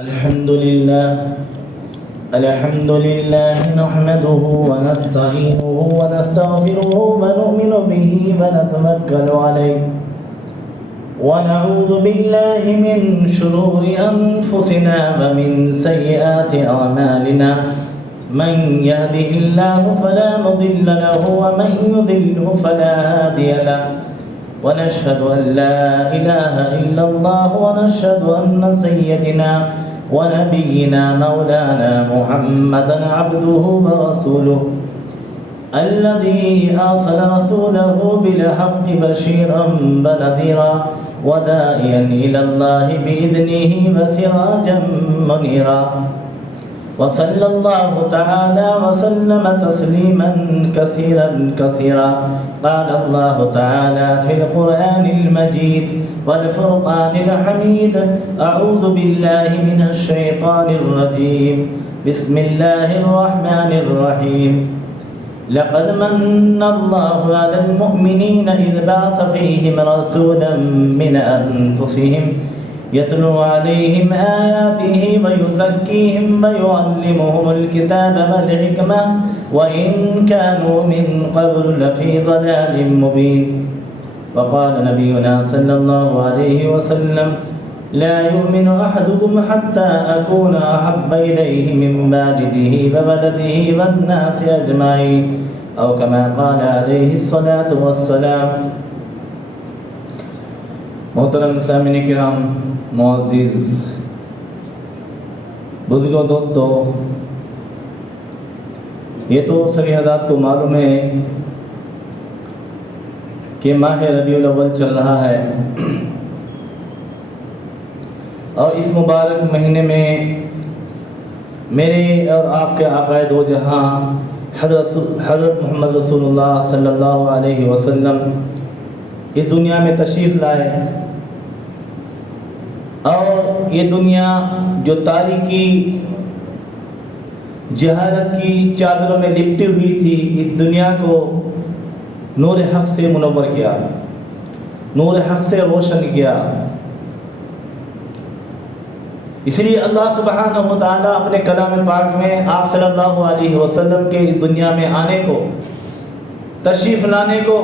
الحمد لله نحمده ونستعينه ونستغفره ونؤمن به ونتوكل عليه ونعوذ بالله من شرور أنفسنا ومن سيئات أعمالنا من يهده الله فلا مضل له ومن يضله فلا هادي له ونشهد أن لا إله إلا الله ونشهد أن سيدنا ونبينا مولانا محمدا عبده ورسوله الذي أرسل رسوله بالحق بشيرا ونذيرا وداعيا إلى الله بإذنه وسراجا منيرا وصلى الله تعالى وسلم تسليما كثيرا قال الله تعالى في القرآن المجيد والفرقان الحميد أعوذ بالله من الشيطان الرجيم بسم الله الرحمن الرحيم لقد من الله على المؤمنين إذ بعث فيهم رسولا من أنفسهم يتلو عليهم آياته ويزكيهم ويعلمهم الكتاب والحكمة وإن كانوا من قبل لفي ضلال مبين وقال نبينا صلى الله عليه وسلم لا يؤمن أحدكم حتى أكون أحب إليه من والده وولده والناس أجمعين أو كما قال عليه الصلاة والسلام. محترم سامعین کرام، معزز بزرگوں، دوستو، یہ تو سبھی حضرات کو معلوم ہے کہ ماہ ربیع الاول چل رہا ہے اور اس مبارک مہینے میں میرے اور آپ کے آقائے دو جہاں حضرت محمد رسول اللہ صلی اللہ علیہ وسلم اس دنیا میں تشریف لائے اور یہ دنیا جو تاریکی جہالت کی چادروں میں لپٹی ہوئی تھی، اس دنیا کو نور حق سے منور کیا، نور حق سے روشن کیا. اس لیے اللہ سبحانہ و تعالیٰ اپنے کلام پاک میں آپ صلی اللہ علیہ وسلم کے اس دنیا میں آنے کو، تشریف لانے کو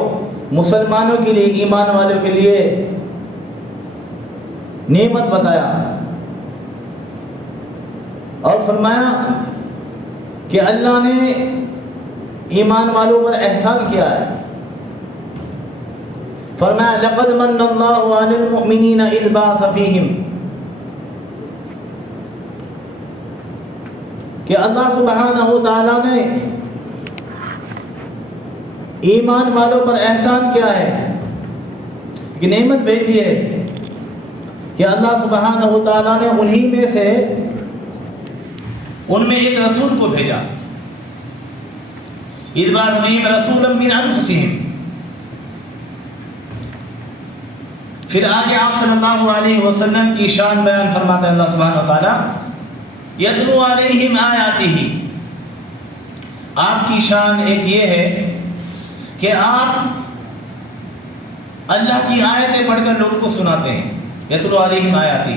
مسلمانوں کے لیے، ایمان والوں کے لیے نعمت بتایا اور فرمایا کہ اللہ نے ایمان والوں پر احسان کیا ہے. فرمایا لقد من اللہ علی المؤمنین اذ بعث فیہم، کہ اللہ سبحانہ و تعالیٰ نے ایمان والوں پر احسان کیا ہے، کہ نعمت بھیجی ہے کہ اللہ سبحانہ و تعالیٰ نے انہی میں سے ان میں ایک رسول کو بھیجا. اذ بعث فیہم رسولا من انفسہم. پھر آگے آپ صلی اللہ علیہ وسلم کی شان بیان فرماتا ہے اللہ سبحانہ و تعالیٰ یتلو علیہم آیاتہ. آپ کی شان ایک یہ ہے کہ آپ اللہ کی آیتیں پڑھ کر لوگوں کو سناتے ہیں. یتلو علیہم آیاتہ،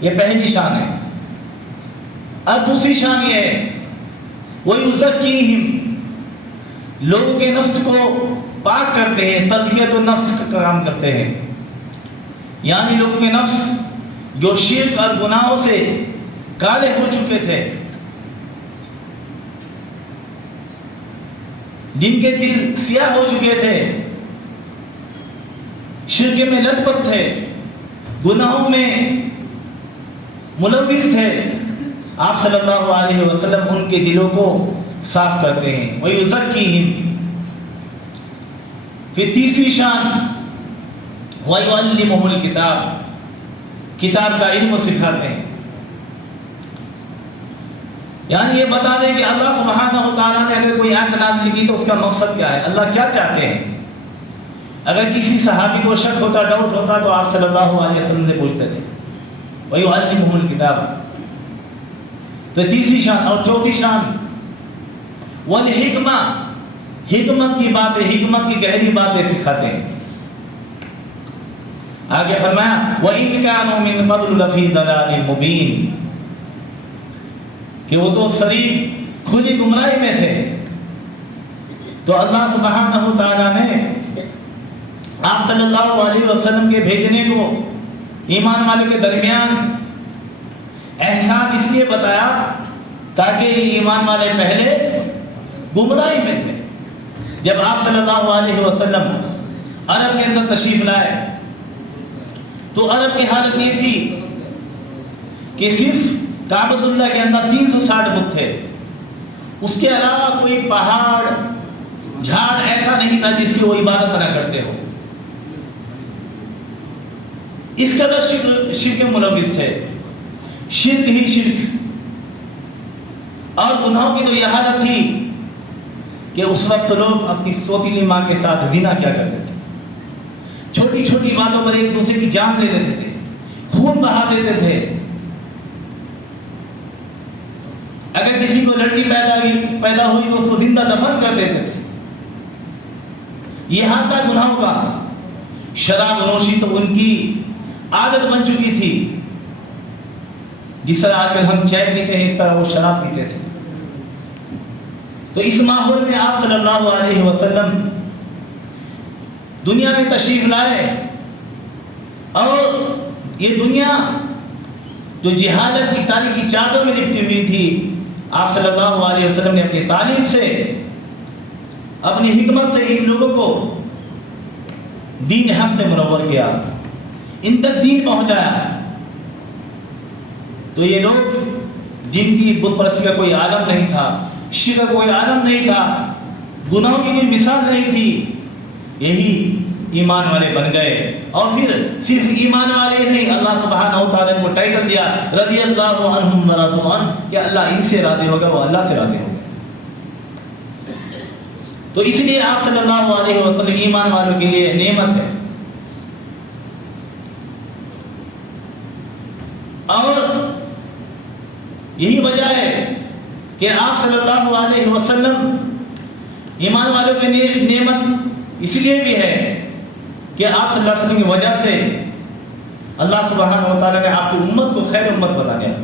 یہ پہلی شان ہے. اب دوسری شان یہ ہے وَيُزَكِّيهِمْ، لوگوں کے نفس کو پاک کرتے ہیں، تزکیۃ النفس کا کام کرتے ہیں. یعنی لوگوں کے نفس جو شرک اور گناہوں سے کالے ہو چکے تھے، جن کے دل سیاہ ہو چکے تھے، شرک میں لت پت تھے، گناہوں میں ملوث تھے، آپ صلی اللہ علیہ وسلم ان کے دلوں کو صاف کرتے ہیں. وَيُزَكِّيهِمْ. پھر تیسری شان وَيُعَلِّمُهُمُ الْكِتَابَ، کتاب کا علم سکھاتے ہیں. یعنی یہ بتا دیں کہ اللہ سبحانہ و تعالیٰ نے اگر کوئی آیت نازل کی تو اس کا مقصد کیا ہے، اللہ کیا چاہتے ہیں. اگر کسی صحابی کو شک ہوتا، ڈاؤٹ ہوتا تو آپ صلی اللہ علیہ وسلم سے پوچھتے تھے. وَيُعَلِّمُهُمُ الْكِتَابَ. تو تیسری شان. اور چوتھی شان وَالْحِکْمَةِ، حکمت کی باتیں، حکمت کی گہری باتیں سکھاتے ہیں. آگے فرمایا وَإِن كَانُوا مِن قَبْلُ لَفِي ضَلَالٍ مُبِينٍ کہ وہ تو صریح کھلی گمراہی میں تھے. تو اللہ سبحانہ تعالیٰ نے آپ صلی اللہ علیہ وسلم کے بھیجنے کو ایمان والوں کے درمیان احسان اس لیے بتایا تاکہ یہ ایمان والے پہلے گمراہی میں تھے. جب آپ صلی اللہ علیہ وسلم عرب کے اندر تشریف لائے تو عرب کی حالت یہ تھی کہ صرف کعبۃ اللہ کے اندر 360 بت تھے. اس کے علاوہ کوئی پہاڑ جھاڑ ایسا نہیں تھا جس کی وہ عبادت نہ کرتے ہو. اس قدر شرک ملوث تھے. شرک ہی شرک. اور گناہوں کی تو یہ حالت تھی کہ اس وقت لوگ اپنی سوتیلی ماں کے ساتھ زنا کیا کرتے تھے. چھوٹی چھوٹی باتوں پر ایک دوسرے کی جان لے لیتے تھے, خون بہا دیتے تھے. اگر کسی کو لڑکی پیدا ہوئی تو اس کو زندہ دفن کر دیتے تھے. یہ حال تھا گناہوں کا. شراب نوشی تو ان کی عادت بن چکی تھی. جس طرح آج کل ہم چائے پیتے ہیں اس طرح وہ شراب پیتے تھے. تو اس ماحول میں آپ صلی اللہ علیہ وسلم دنیا میں تشریف لائے اور یہ دنیا جو جہالت کی تاریکی چادر میں لپٹی ہوئی تھی, آپ صلی اللہ علیہ وسلم نے اپنی تعلیم سے اپنی حکمت سے ان لوگوں کو دین حق سے منور کیا, ان تک دین پہنچایا. تو یہ لوگ جن کی بت پرستی کا کوئی عالم نہیں تھا, شرک کا کوئی عالم نہیں تھا, گناہوں کی کوئی مثال نہیں تھی, یہی ایمان والے بن گئے. اور پھر صرف ایمان والے نہیں, اللہ سبحانہ و تعالیٰ کو ٹائٹل دیا رضی اللہ عنہم ورضوا عنہ کہ اللہ ان سے راضی ہوگا, وہ اللہ سے راضی ہوگا. تو اس لیے آپ صلی اللہ علیہ وسلم ایمان والوں کے لیے نعمت ہے. اور یہی وجہ ہے کہ آپ صلی اللہ علیہ وسلم ایمان والوں کی نعمت اس لیے بھی ہے کہ آپ صلی اللہ علیہ وسلم کی وجہ سے اللہ سبحانہ و تعالیٰ نے آپ کی امت کو خیر امت بنا دیا.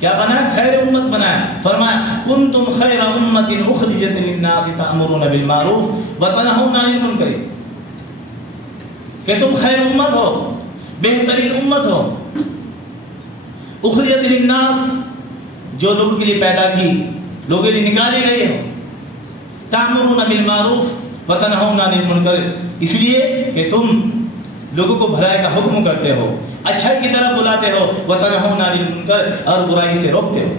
کیا بنایا؟ خیر امت بنایا. فرمایا کنتم خیر امت اخرجت للناس تأمرون بالمعروف وتنہون عن المنکر, کہ تم خیر امت ہو, بہترین امت ہو. اخرجت للناس جو لوگوں کے لیے پیدا کی, لوگوں کے لیے نکالی گئی ہو. تأمرون بالمعروف وتنہون عن المنکر, اس لیے کہ تم لوگوں کو بھلائی کا حکم کرتے ہو, اچھائی کی طرف بلاتے ہو, وتنہون عن المنکر اور برائی سے روکتے ہو.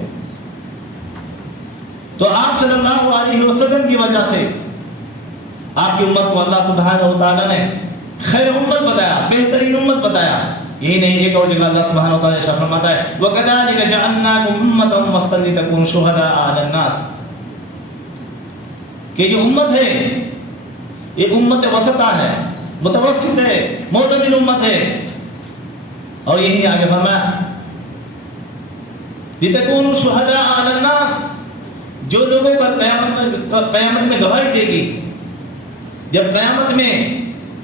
تو آپ صلی اللہ علیہ وسلم کی وجہ سے آپ کی امت کو اللہ سبحانہ و تعالیٰ نے خیر امت بتایا, بہترین امت بتایا. یہی نہیں, ایک اور جگہ اللہ سبحانہ و تعالیٰ ارشاد فرماتا ہے وَكَذَلِكَ جَعَلْنَاكُمْ أُمَّةً وَسْطًا لِتَكُونُوا شُهَدَاءَ عَلَى النَّاسِ, کہ جو امت ہے یہ امت وسطہ ہے, متوسط ہے, معتدل امت ہے. اور یہی آگے فرمایا لِتَكُونُوا شُهَدَاءَ عَلَى النَّاسِ, جو لوگوں پر قیامت میں گواہی دے گی. جب قیامت میں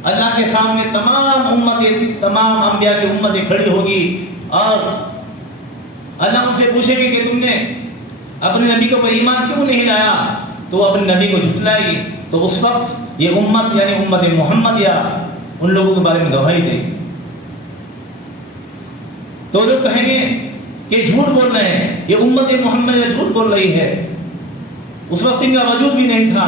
اللہ کے سامنے تمام امتیں, تمام انبیاء کی امتیں کھڑی ہوگی اور اللہ ان سے پوچھے گی کہ تم نے اپنے نبی کے اوپر ایمان کیوں نہیں لایا, تو وہ اپنے نبی کو جھٹلائے گی. تو اس وقت یہ امت یعنی امت محمد یا ان لوگوں کے بارے میں گواہی دے گی. تو لوگ کہیں گے کہ جھوٹ بول رہے ہیں, یہ امت محمد جھوٹ بول رہی ہے. اس وقت ان کا وجود بھی نہیں تھا.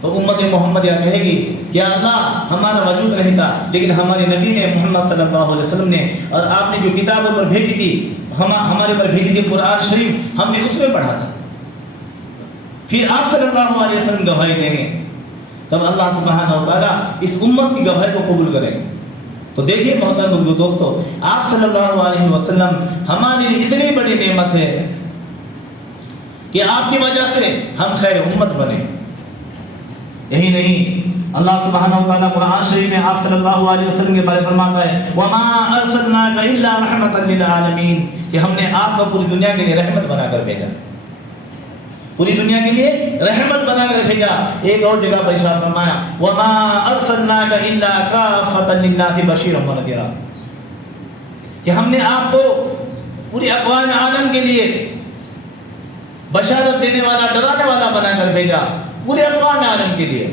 تو امت محمد یا کہے گی کہ اللہ ہمارا وجود نہیں تھا, لیکن ہمارے نبی نے محمد صلی اللہ علیہ وسلم نے اور آپ نے جو کتابوں پر بھیجی تھی, ہمارے پر بھیجی تھی قرآن شریف, ہم نے اس میں پڑھا تھا. پھر آپ صلی اللہ علیہ وسلم گواہی دیں گے, تب اللہ سبحانہ و تعالیٰ اس امت کی گواہی کو قبول کریں گے. تو دیکھیے محترم دوستو, آپ صلی اللہ علیہ وسلم ہمارے لیے اتنی بڑی نعمت ہے کہ آپ کی وجہ سے ہم خیر امت بنے. یہی نہیں, اللہ سبحانہ و تعالیٰ قرآن شریف میں آپ صلی اللہ علیہ وسلم کے بارے فرماتا ہے وَمَا أَرْسَلْنَاكَ إِلَّا رَحْمَةً لِلْعَالَمِينَ, کہ ہم نے آپ کو پوری دنیا کے لیے رحمت بنا کر بھیجا. پوری دنیا کے لیے رحمت بنا کر بھیجا. ایک اور جگہ پر ارشاد فرمایا وما ارسلناک الا کافۃ للناس بشیرا ونذیرا، کہ ہم نے آپ کو پوری اقوام عالم کے لیے بشارت دینے والا، ڈرانے والا بنا کر بھیجا، پورے اقوام عالم کے لیے،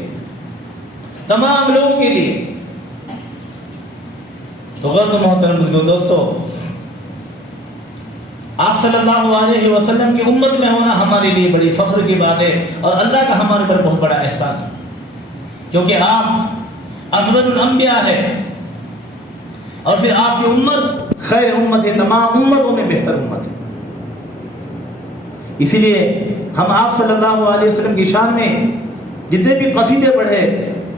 تمام لوگوں کے لیے. تو غرض محترم دوستو، آپ صلی اللہ علیہ وسلم کی امت میں ہونا ہمارے لیے بڑی فخر کی بات ہے، اور اللہ کا ہمارے پر بہت بڑا احسان ہے، کیونکہ آپ افضل الانبیاء ہے، اور پھر آپ کی امت خیر امت ہے، تمام امتوں میں بہتر امت ہے. اسی لیے ہم آپ صلی اللہ علیہ وسلم کی شان میں جتنے بھی قصیدے پڑھے،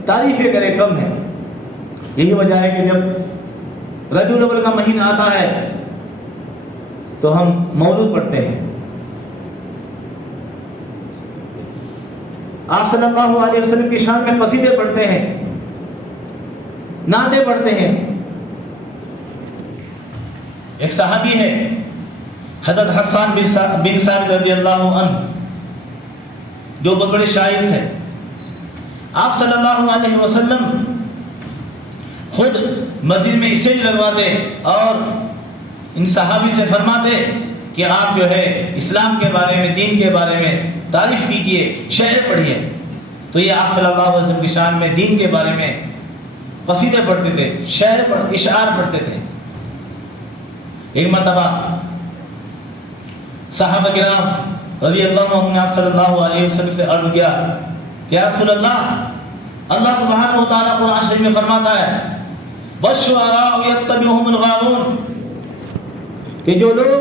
تعریفیں کرے، کم ہیں. یہی وجہ ہے کہ جب ربیع الاول کا مہینہ آتا ہے تو ہم مولود پڑھتے ہیں. آپ صلی اللہ علیہ وسلم کی شان میں قصیدے پڑھتے ہیں، نعتیں پڑھتے ہیں. ایک صحابی ہے حضرت حسان بن ثابت رضی اللہ عنہ، جو بہت بڑے شاعر تھے. آپ صلی اللہ علیہ وسلم خود مسجد میں اسٹیج لگواتے اور ان صحابی سے فرماتے کہ آپ جو ہے اسلام کے بارے میں، دین کے بارے میں تعریف کیجئے، شعر پڑھیے. تو یہ آپ صلی اللہ علیہ وسلم کی شان میں دین کے بارے میں قصیدے پڑھتے تھے، اشعار پڑھتے تھے. ایک مرتبہ صحابہ کرام رضی اللہ عنہ نے آپ صلی اللہ علیہ وسلم سے عرض کیا کہ یا رسول اللہ سبحانہ وتعالیٰ قرآن شریف میں فرماتا ہے وَالشُّعَرَاءُ يَتَّبِعُهُمُ الْغَاوُونَ، کہ جو لوگ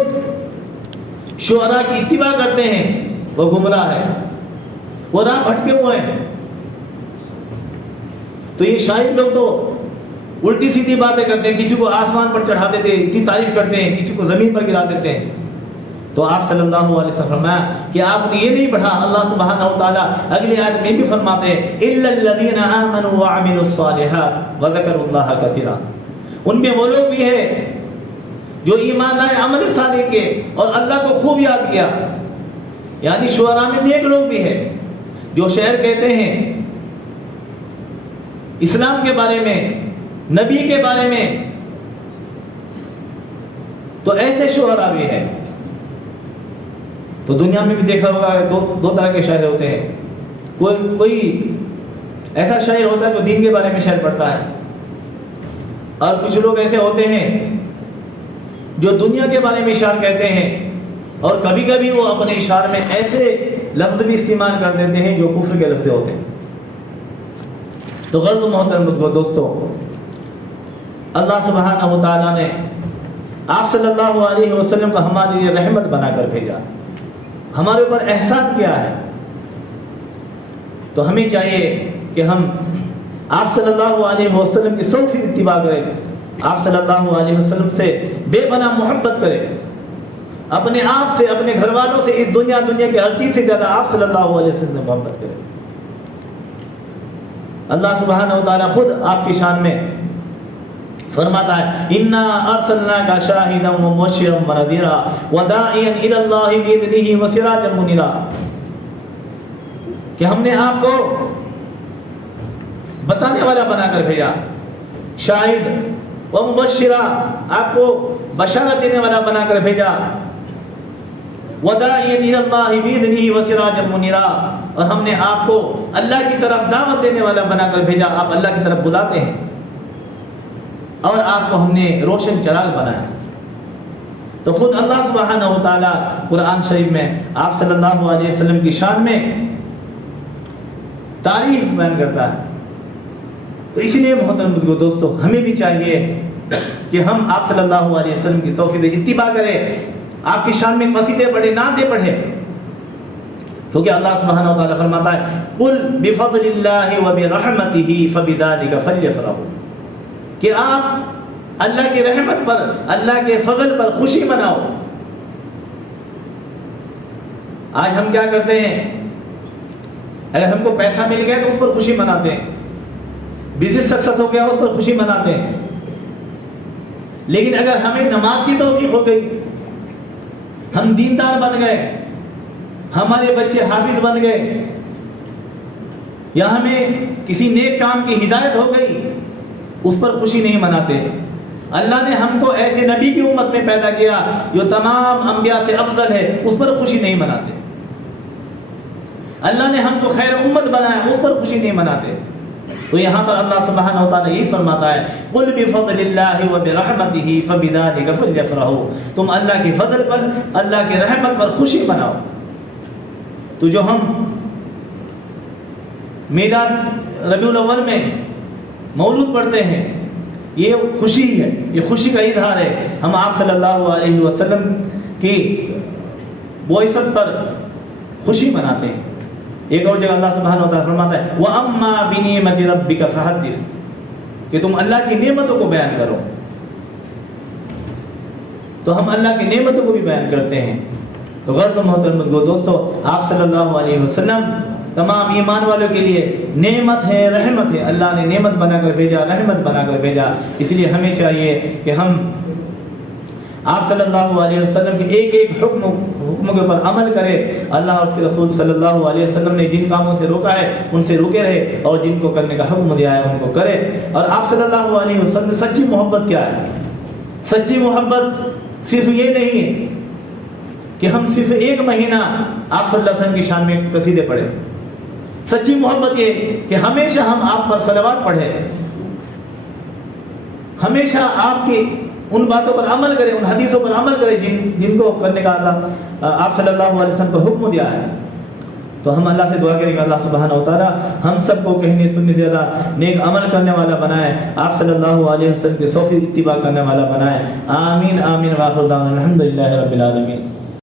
شعراء کی اتباع کرتے ہیں وہ گمراہ ہے، وہ راہ بھٹکے ہوئے ہیں. تو یہ شاعر لوگ تو الٹی سیدھی باتیں کرتے ہیں، کسی کو آسمان پر چڑھا دیتے ہیں، اتنی تعریف کرتے ہیں، کسی کو زمین پر گرا دیتے ہیں. تو آپ صلی اللہ علیہ وسلم فرمایا کہ آپ نے یہ نہیں پڑھا، اللہ سبحانہ وتعالیٰ اگلی آیت میں بھی فرماتے ہیں اِلَّا الَّذِينَ آمَنُوا وَعَمِلُوا الصَّالِحَاتِ وَذَكَرُوا اللَّهَ كَثِيرًا، ان میں وہ لوگ بھی ہیں جو ایمان لائے، عمل صالح کے اور اللہ کو خوب یاد کیا. یعنی شعراء میں نیک لوگ بھی ہیں جو شعر کہتے ہیں اسلام کے بارے میں، نبی کے بارے میں. تو ایسے شعراء بھی ہیں. تو دنیا میں بھی دیکھا ہوگا دو طرح کے شاعر ہوتے ہیں. کوئی ایسا شاعر ہوتا ہے جو دین کے بارے میں شعر پڑھتا ہے، اور کچھ لوگ ایسے ہوتے ہیں جو دنیا کے بارے میں اشعار کہتے ہیں، اور کبھی کبھی وہ اپنے اشعار میں ایسے لفظ بھی استعمال کر دیتے ہیں جو کفر کے لفظ ہوتے ہیں. تو غرض محترم دوستو، اللہ سبحانہ و تعالیٰ نے آپ صلی اللہ علیہ وسلم کو ہمارے لیے رحمت بنا کر بھیجا، ہمارے اوپر احسان کیا ہے. تو ہمیں چاہیے کہ ہم آپ صلی اللہ علیہ وسلم کی سو فیصد اتباع کریں، آپ صلی اللہ علیہ وسلم سے بے پناہ محبت کریں، اپنے آپ سے، اپنے گھر والوں سے، اس دنیا کی ہر چیز سے زیادہ آپ صلی اللہ علیہ وسلم سے محبت کریں. اللہ سبحانہ و تعالیٰ خود آپ کی شان میں فرماتا ہے اِنَّا أَرْسَلْنَاكَ شَاهِدًا وَمُبَشِّرًا وَنَذِيرًا وَدَاعِيًا إِلَى اللَّهِ بِإِذْنِهِ وَسِرَاجًا مُنِيرًا، کہ ہم نے آپ کو بتانے والا بنا کر بھیجا، شاہد ومبشرا، آپ کو بشارت دینے والا بنا کر بھیجا، وَدَاعِيًا إِلَى اللَّهِ بِإِذْنِهِ وَسِرَاجًا مُنِيرًا، اور ہم نے آپ کو اللہ کی طرف دعوت دینے والا بنا کر بھیجا. آپ اللہ کی طرف بلاتے ہیں اور آپ کو ہم نے روشن چراغ بنایا. تو خود اللہ سبحانہ و تعالیٰ قرآن شریف میں آپ صلی اللہ علیہ وسلم کی شان میں تعریف بیان کرتا ہے. تو اسی لیے محترم دوستو، ہمیں بھی چاہیے کہ ہم آپ صلی اللہ علیہ وسلم کی سو فیصد اتباع کریں، آپ کی شان میں قصیدے پڑھیں، نعتیں پڑھیں. کیونکہ اللہ سبحانہ و تعالیٰ فرماتا ہے قُلْ بِفَضْلِ اللَّهِ وَبِرَحْمَتِهِ فَبِذَلِكَ فَلْيَفْرَحُوا، کہ آپ اللہ کی رحمت پر، اللہ کے فضل پر خوشی مناؤ. آج ہم کیا کرتے ہیں، اگر ہم کو پیسہ مل گیا تو اس پر خوشی مناتے ہیں، بزنس سکسس ہو گیا اس پر خوشی مناتے ہیں. لیکن اگر ہمیں نماز کی توفیق ہو گئی، ہم دیندار بن گئے، ہمارے بچے حافظ بن گئے یا ہمیں کسی نیک کام کی ہدایت ہو گئی، اس پر خوشی نہیں مناتے۔ اللہ نے ہم کو ایسے نبی کی امت میں پیدا کیا جو تمام انبیاء سے افضل ہے، اس پر خوشی نہیں مناتے۔ اللہ نے ہم کو خیر امت بنایا، اس پر خوشی نہیں مناتے۔ تو یہاں پر اللہ سبحانہ و تعالیٰ یہ فرماتا ہے قُلْ بِفَضْلِ اللَّهِ وَبِرَحْمَتِهِ فَبِذَلِكَ فَلْيَفْرَحُوا، تم اللہ کے فضل پر، اللہ کی رحمت پر خوشی مناؤ۔ تو جو ہم میلاد ربیع الاول میں مولود پڑھتے ہیں، یہ خوشی ہے، یہ خوشی کا اظہار ہے۔ ہم آپ صلی اللہ علیہ وسلم کی بعثت پر خوشی مناتے ہیں۔ ایک اور جگہ اللہ سبحانہ و تعالیٰ فرماتا ہے وَأَمَّا بِنِعْمَةِ رَبِّكَ فَحَدِّثْ، کہ تم اللہ کی نعمتوں کو بیان کرو۔ تو ہم اللہ کی نعمتوں کو بھی بیان کرتے ہیں۔ تو غرض محترم دوستو، آپ صلی اللہ علیہ وسلم تمام ایمان والوں کے لیے نعمت ہے، رحمت ہے۔ اللہ نے نعمت بنا کر بھیجا، رحمت بنا کر بھیجا۔ اس لیے ہمیں چاہیے کہ ہم آپ صلی اللہ علیہ وسلم کے ایک ایک حکم کے اوپر عمل کرے۔ اللہ اور اس کے رسول صلی اللہ علیہ وسلم نے جن کاموں سے روکا ہے ان سے روکے رہے، اور جن کو کرنے کا حکم دیا ہے ان کو کرے۔ اور آپ صلی اللہ علیہ وسلم سچی محبت کیا ہے؟ سچی محبت صرف یہ نہیں ہے کہ ہم صرف ایک مہینہ آپ صلی اللہ علیہ وسلم کی شان میں قصیدے پڑھیں۔ سچی محبت یہ کہ ہمیشہ ہم آپ پر صلوات پڑھیں، ہمیشہ آپ کی ان باتوں پر عمل کریں، ان حدیثوں پر عمل کریں جن کو کرنے کا اللہ آپ صلی اللہ علیہ وسلم کو حکم دیا ہے۔ تو ہم اللہ سے دعا کریں کہ اللہ سبحانہ و تعالیٰ ہم سب کو کہنے سننے سے زیادہ نیک عمل کرنے والا بنائے، آپ صلی اللہ علیہ وسلم کے سو فیصد اتباع کرنے والا بنائے۔ آمین آمین، وآخر دعوانا الحمدللہ رب العالمین۔